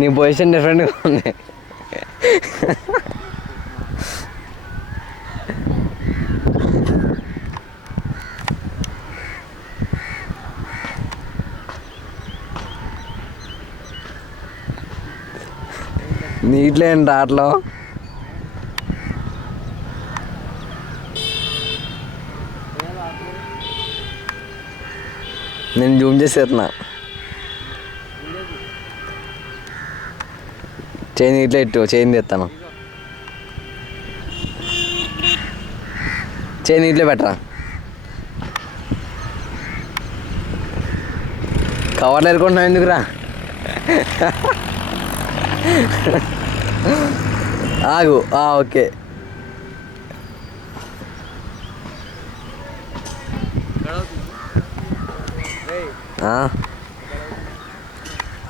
నీ పొజిషన్ డిఫరెంట్గా ఉంది. నీట్లో ఏంటి ఆటలో? నేను జూమ్ చేసేస్తున్నా. చేయి ఇట్లా ఇట్టు, చేయి తెస్తాను. చేయి నీటిలో పెట్టరా. కవర్లు ఎరుకుంటున్నావు ఎందుకురా? ఆగు. ఓకే.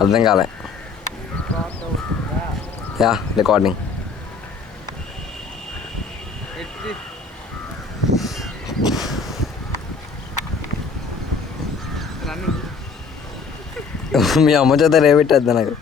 అర్థం కాలే. Yeah recording. మీ అమ్మ చేత రేపెట్టేద్దా నాకు.